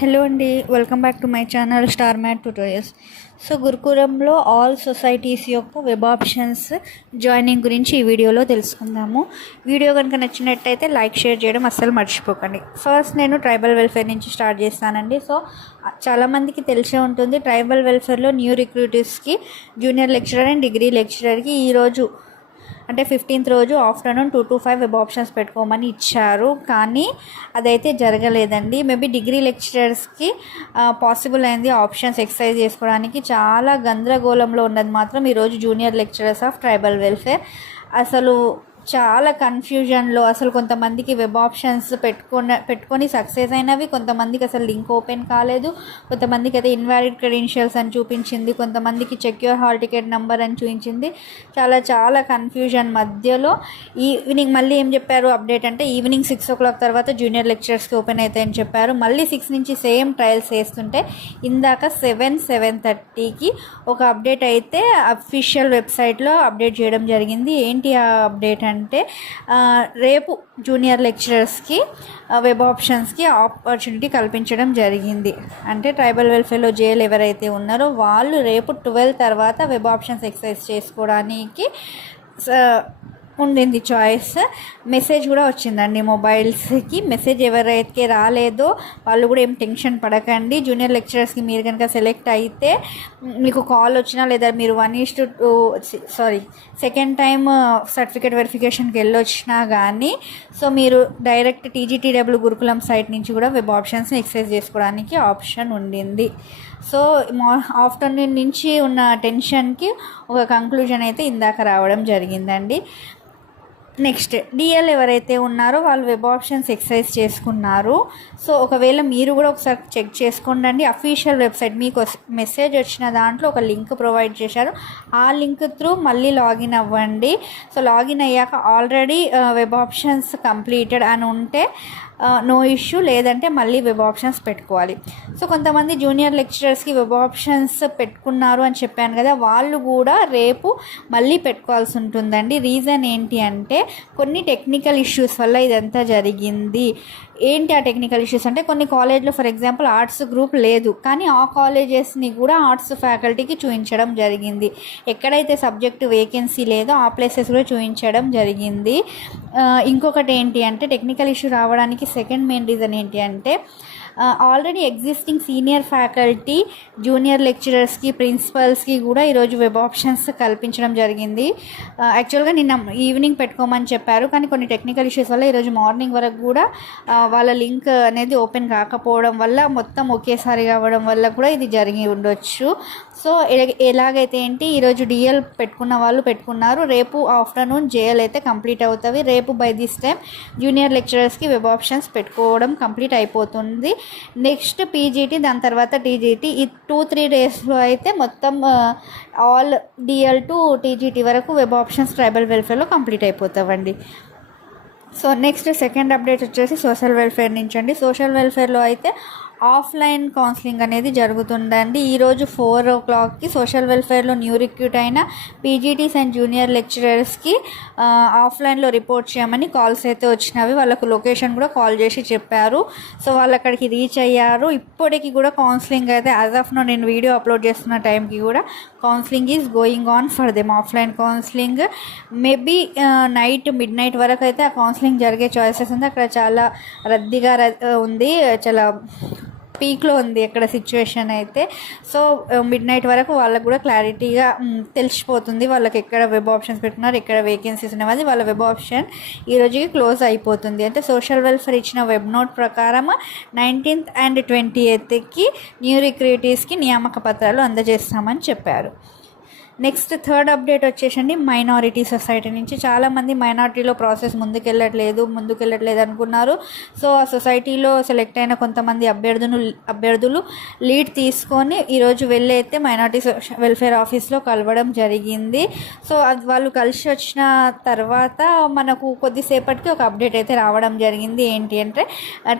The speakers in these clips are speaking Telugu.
హలో అండి, welcome back to my channel star math tutorials. So గురుకులంలో ఆల్ సొసైటీస్ యొక్క వెబ్ ఆప్షన్స్ జాయినింగ్ గురించి ఈ వీడియోలో తెలుసుకుందాము. వీడియో కనుక నచ్చినట్టయితే లైక్, షేర్ చేయడం అస్సలు మర్చిపోకండి. ఫస్ట్ నేను ట్రైబల్ వెల్ఫేర్ నుంచి స్టార్ట్ చేస్తానండి. సో చాలామందికి తెలిసే ఉంటుంది, ట్రైబల్ వెల్ఫేర్లో న్యూ రిక్రూటర్స్కి జూనియర్ లెక్చరర్ అండ్ డిగ్రీ లెక్చరర్కి ఈరోజు అంటే 15th రోజు ఆఫ్టర్నూన్ 2 to 5 వెబ్ ఆప్షన్స్ పెట్టుకోమని ఇచ్చారు. కానీ అదైతే జరగలేదండి. మేబీ డిగ్రీ లెక్చరర్స్కి పాసిబుల్ అయింది ఆప్షన్స్ ఎక్సర్సైజ్ చేసుకోవడానికి. చాలా గందరగోళంలో ఉన్నది మాత్రం ఈరోజు junior lecturers of tribal welfare. అసలు చాలా కన్ఫ్యూజన్లో, అసలు కొంతమందికి వెబ్ ఆప్షన్స్ పెట్టుకొని సక్సెస్ అయినవి, కొంతమందికి అసలు లింక్ ఓపెన్ కాలేదు, కొంతమందికి అయితే ఇన్వాలిడ్ క్రెడెన్షియల్స్ అని చూపించింది, కొంతమందికి check your hall ticket number అని చూపించింది. చాలా కన్ఫ్యూజన్ మధ్యలో ఈవినింగ్ మళ్ళీ ఏం చెప్పారు అప్డేట్ అంటే, ఈవినింగ్ 6 o'clock తర్వాత జూనియర్ లెక్చరర్స్కి ఓపెన్ అవుతాయని చెప్పారు. మళ్ళీ 6 నుంచి సేమ్ ట్రయల్స్ వేస్తుంటే ఇందాక 7:30కి ఒక అప్డేట్ అయితే అఫీషియల్ వెబ్సైట్లో అప్డేట్ చేయడం జరిగింది. ఏంటి ఆ అప్డేట్ అంటే, రేపు జూనియర్ లెక్చరర్స్కి వెబ్ ఆప్షన్స్కి ఆపర్చునిటీ కల్పించడం జరిగింది. అంటే ట్రైబల్ వెల్ఫేర్లో జేఎల్ ఎవరైతే ఉన్నారో వాళ్ళు రేపు 12 తర్వాత వెబ్ ఆప్షన్స్ ఎక్సర్సైజ్ చేసుకోవడానికి ఉండింది చాయిస్. మెసేజ్ కూడా వచ్చిందండి మొబైల్స్కి. మెసేజ్ ఎవరైతే రాలేదో వాళ్ళు కూడా ఏం టెన్షన్ పడకండి. జూనియర్ లెక్చరర్స్కి మీరు కనుక సెలెక్ట్ అయితే మీకు కాల్ వచ్చినా, లేదా మీరు 1:2 సెకండ్ టైం సర్టిఫికేట్ వెరిఫికేషన్కి వెళ్ళొచ్చినా కానీ, సో మీరు డైరెక్ట్ TGTW గురుకులం సైట్ నుంచి కూడా వెబ్ ఆప్షన్స్ని ఎక్సర్సైజ్ చేసుకోవడానికి ఆప్షన్ ఉండింది. సో ఆఫ్టర్నూన్ నుంచి ఉన్న టెన్షన్కి ఒక కంక్లూజన్ అయితే ఇందాక రావడం జరిగిందండి. నెక్స్ట్ డిఎల్ ఎవరైతే ఉన్నారో వాళ్ళు వెబ్ ఆప్షన్స్ ఎక్సర్సైజ్ చేసుకున్నారు. సో ఒకవేళ మీరు కూడా ఒకసారి చెక్ చేసుకోండి. అఫీషియల్ వెబ్సైట్ మీకు మెసేజ్ వచ్చిన దాంట్లో ఒక లింక్ ప్రొవైడ్ చేశారు. ఆ లింక్ త్రూ మళ్ళీ లాగిన్ అవ్వండి. సో లాగిన్ అయ్యాక ఆల్రెడీ వెబ్ ఆప్షన్స్ కంప్లీటెడ్ అని ఉంటే నో ఇష్యూ, లేదంటే మళ్ళీ వెబ్ ఆప్షన్స్ పెట్టుకోవాలి. సో కొంతమంది జూనియర్ లెక్చరర్స్కి వెబ్ ఆప్షన్స్ పెట్టుకున్నారు అని చెప్పాను కదా, వాళ్ళు కూడా రేపు మళ్ళీ పెట్టుకోవాల్సి ఉంటుందండి. రీజన్ ఏంటి అంటే, కొన్ని టెక్నికల్ ఇష్యూస్ వల్ల ఇదంతా జరిగింది. ఏంటి ఆ టెక్నికల్ ఇష్యూస్ అంటే, కొన్ని కాలేజ్లో ఫర్ ఎగ్జాంపుల్ ఆర్ట్స్ గ్రూప్ లేదు, కానీ ఆ కాలేజెస్ని కూడా ఆర్ట్స్ ఫ్యాకల్టీకి చూపించడం జరిగింది. ఎక్కడైతే సబ్జెక్టు వేకెన్సీ లేదో ఆ ప్లేసెస్ కూడా చూపించడం జరిగింది. ఇంకొకటి ఏంటి అంటే, టెక్నికల్ ఇష్యూ రావడానికి సెకండ్ మెయిన్ రీజన్ ఏంటి అంటే, already existing senior faculty junior లెక్చరర్స్కి, ప్రిన్సిపల్స్కి కూడా ఈరోజు వెబ్ ఆప్షన్స్ కల్పించడం జరిగింది. యాక్చువల్గా నిన్న ఈవినింగ్ పెట్టుకోమని చెప్పారు, కానీ కొన్ని టెక్నికల్ ఇష్యూస్ వల్ల ఈరోజు మార్నింగ్ వరకు కూడా వాళ్ళ లింక్ అనేది ఓపెన్ కాకపోవడం వల్ల, మొత్తం ఒకేసారి కావడం వల్ల కూడా ఇది జరిగి ఉండొచ్చు. సో ఎలాగైతే ఏంటి, ఈరోజు డిఎల్ పెట్టుకున్న వాళ్ళు పెట్టుకున్నారు. రేపు ఆఫ్టర్నూన్ జేఎల్ అయితే కంప్లీట్ అవుతుంది. రేపు బై దిస్ టైం జూనియర్ లెక్చరర్స్కి వెబ్ ఆప్షన్స్ పెట్టుకోవడం కంప్లీట్ అయిపోతుంది. నెక్స్ట్ పీజీటీ, దాని తర్వాత టీజీటీ. ఈ 2-3 డేస్లో అయితే మొత్తం ఆల్ డిఎల్ టు టీజీటీ వరకు వెబ్ ఆప్షన్స్ ట్రైబల్ వెల్ఫేర్లో కంప్లీట్ అయిపోతావండి. సో నెక్స్ట్ సెకండ్ అప్డేట్ వచ్చేసి సోషల్ వెల్ఫేర్ నుంచి అండి. సోషల్ వెల్ఫేర్లో అయితే ఆఫ్లైన్ కౌన్సిలింగ్ అనేది జరుగుతుందండి. ఈరోజు 4 o'clockకి సోషల్ వెల్ఫేర్లో న్యూ రిక్రూట్ అయిన పీజీటీస్ అండ్ జూనియర్ లెక్చరర్స్కి ఆఫ్లైన్లో రిపోర్ట్ చేయమని కాల్స్ అయితే వచ్చినవి. వాళ్ళకు లొకేషన్ కూడా కాల్ చేసి చెప్పారు. సో వాళ్ళు అక్కడికి రీచ్ అయ్యారు. ఇప్పటికి కూడా కౌన్సిలింగ్ అయితే యాజ్ ఆఫ్ నో నేను వీడియో అప్లోడ్ చేస్తున్న టైంకి కూడా counselling is going on for them. Offline counselling maybe night midnight వరకు అయితే ఆ కౌన్సిలింగ్ జరిగే ఛాయిసెస్ ఉంది. అక్కడ చాలా రద్దీగా ఉంది, చాలా పీక్లో ఉంది అక్కడ సిచ్యువేషన్ అయితే. సో మిడ్-నైట్ వరకు వాళ్ళకు కూడా క్లారిటీగా తెలిసిపోతుంది వాళ్ళకి ఎక్కడ వెబ్ ఆప్షన్స్ పెట్టుకున్నారు, ఎక్కడ వేకెన్సీస్ ఉన్నది. వాళ్ళ వెబ్ ఆప్షన్ ఈ రోజుకి క్లోజ్ అయిపోతుంది. అంటే సోషల్ వెల్ఫేర్ ఇచ్చిన వెబ్ నోట్ ప్రకారం 19th and 28th న్యూ రిక్రూటీస్కి నియామక పత్రాలు అందజేస్తామని చెప్పారు. నెక్స్ట్ థర్డ్ అప్డేట్ వచ్చేసండి మైనారిటీ సొసైటీ నుంచి. చాలామంది మైనారిటీలో ప్రాసెస్ ముందుకెళ్ళట్లేదు అనుకున్నారు. సో ఆ సొసైటీలో సెలెక్ట్ అయిన కొంతమంది అభ్యర్థులు లీడ్ తీసుకొని ఈరోజు వెళ్ళి అయితే మైనారిటీ వెల్ఫేర్ ఆఫీస్లో కలవడం జరిగింది. సో వాళ్ళు కలిసి వచ్చిన తర్వాత మనకు కొద్దిసేపటికి ఒక అప్డేట్ అయితే రావడం జరిగింది. ఏంటి అంటే,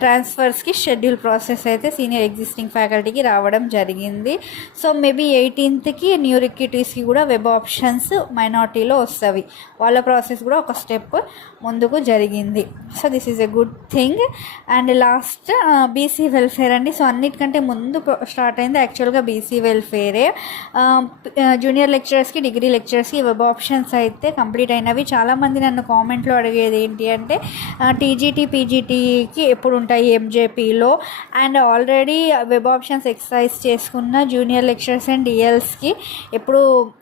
ట్రాన్స్ఫర్స్కి షెడ్యూల్ ప్రాసెస్ అయితే సీనియర్ ఎగ్జిస్టింగ్ ఫ్యాకల్టీకి రావడం జరిగింది. సో మేబీ 18th న్యూ రిక్రూటీస్కి కూడా వెబ్ ఆప్షన్స్ మైనారిటీలో వస్తాయి. వాళ్ళ ప్రాసెస్ కూడా ఒక స్టెప్ ముందుకు జరిగింది. So this is a good thing. And last BC welfare అండి. సో అన్నిటికంటే ముందు స్టార్ట్ అయింది యాక్చువల్గా బీసీ వెల్ఫేరే. జూనియర్ లెక్చరర్స్కి, డిగ్రీ లెక్చరర్స్కి వెబ్ ఆప్షన్స్ అయితే కంప్లీట్ అయినవి. చాలామంది నన్ను కామెంట్లో అడిగేది ఏంటి అంటే టీజీటీ, పీజీటీకి ఎప్పుడు ఉంటాయి ఎంజేపీలో. And already web options exercise చేసుకున్న జూనియర్ లెక్చరర్స్ అండ్ డిఎల్స్కి ఎప్పుడు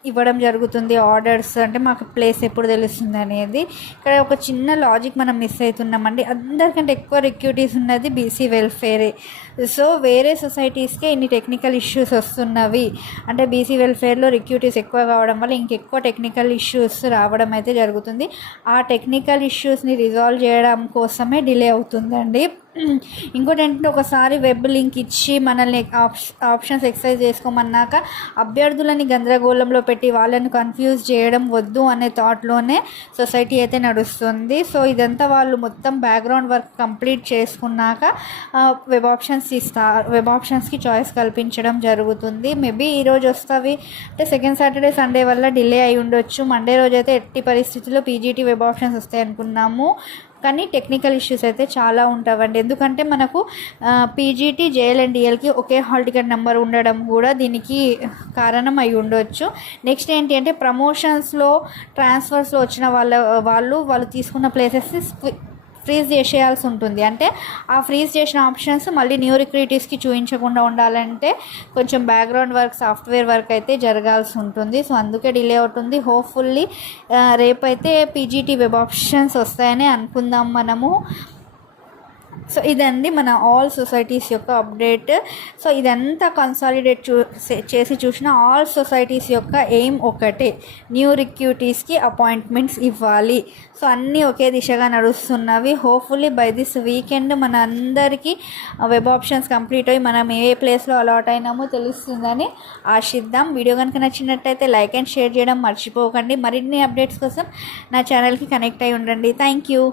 ఇవ్వడం జరుగుతుంది ఆర్డర్స్, అంటే మాకు ప్లేస్ ఎప్పుడు తెలుస్తుంది అనేది. ఇక్కడ ఒక చిన్న లాజిక్ మనం మిస్ అవుతున్నామండి. అందరికంటే ఎక్కువ రిక్రూటీస్ ఉన్నది బీసీ వెల్ఫేరే. సో వేరే సొసైటీస్కే ఇన్ని టెక్నికల్ ఇష్యూస్ వస్తున్నవి అంటే బీసీ వెల్ఫేర్లో రిక్రూటీస్ ఎక్కువ కావడం వల్ల ఇంకెక్కువ టెక్నికల్ ఇష్యూస్ రావడం అయితే జరుగుతుంది. ఆ టెక్నికల్ ఇష్యూస్ని రిజాల్వ్ చేయడం కోసమే డిలే అవుతుందండి. ఇంకోటి ఏంటంటే ఒకసారి వెబ్ లింక్ ఇచ్చి మనల్ని ఆప్షన్స్ ఎక్సర్సైజ్ చేసుకోమన్నాక అభ్యర్థులని గందరగోళంలో పెట్టి వాళ్ళని కన్ఫ్యూజ్ చేయడం వద్దు అనే థాట్లోనే సొసైటీ అయితే నడుస్తుంది. సో ఇదంతా వాళ్ళు మొత్తం బ్యాక్గ్రౌండ్ వర్క్ కంప్లీట్ చేసుకున్నాక వెబ్ ఆప్షన్స్కి చాయిస్ కల్పించడం జరుగుతుంది. మేబీ ఈరోజు వస్తావి అంటే సెకండ్ సాటర్డే సండే వల్ల డిలే అయి ఉండొచ్చు. మండే రోజు అయితే ఎట్టి పరిస్థితుల్లో పీజీటీ వెబ్ ఆప్షన్స్ వస్తాయి అనుకున్నాము. కానీ టెక్నికల్ ఇష్యూస్ అయితే చాలా ఉంటావండి. ఎందుకంటే మనకు పీజీటీ, జేఎల్ అండ్ డిఎల్కి ఒకే హాల్ టికెట్ నెంబర్ ఉండడం కూడా దీనికి కారణం అయి ఉండొచ్చు. నెక్స్ట్ ఏంటి అంటే ప్రమోషన్స్లో, ట్రాన్స్ఫర్స్లో వచ్చిన వాళ్ళు తీసుకున్న ప్లేసెస్ ఫ్రీజ్ చేసేయాల్సి ఉంటుంది. అంటే ఆ ఫ్రీజ్ చేసిన ఆప్షన్స్ మళ్ళీ న్యూ రిక్రూటీస్కి చూపించకుండా ఉండాలంటే కొంచెం బ్యాక్గ్రౌండ్ వర్క్, సాఫ్ట్వేర్ వర్క్ అయితే జరగాల్సి ఉంటుంది. సో అందుకే డిలే అవుతుంది. హోప్ఫుల్లీ రేపైతే పీజీటీ వెబ్ ఆప్షన్స్ వస్తాయని అనుకుందాం మనము. సో ఇదండి మన ఆల్ సొసైటీస్ యొక్క అప్డేట్. సో ఇదంతా కన్సాలిడేట్ చేసి చూసిన ఆల్ సొసైటీస్ యొక్క ఎయిమ్ ఒకటే, న్యూ రిక్రూటీస్కి అపాయింట్మెంట్స్ ఇవ్వాలి. సో అన్నీ ఒకే దిశగా నడుస్తున్నవి. హోప్ఫుల్లీ బై దిస్ వీకెండ్ మన అందరికీ వెబ్ ఆప్షన్స్ కంప్లీట్ అయ్యి మనం ఏ ప్లేస్లో అలాట్ అయినామో తెలుస్తుందని ఆశిద్దాం. వీడియో కనుక నచ్చినట్టయితే లైక్ అండ్ షేర్ చేయడం మర్చిపోకండి. మరిన్ని అప్డేట్స్ కోసం నా ఛానల్కి కనెక్ట్ అయి ఉండండి. Thank you.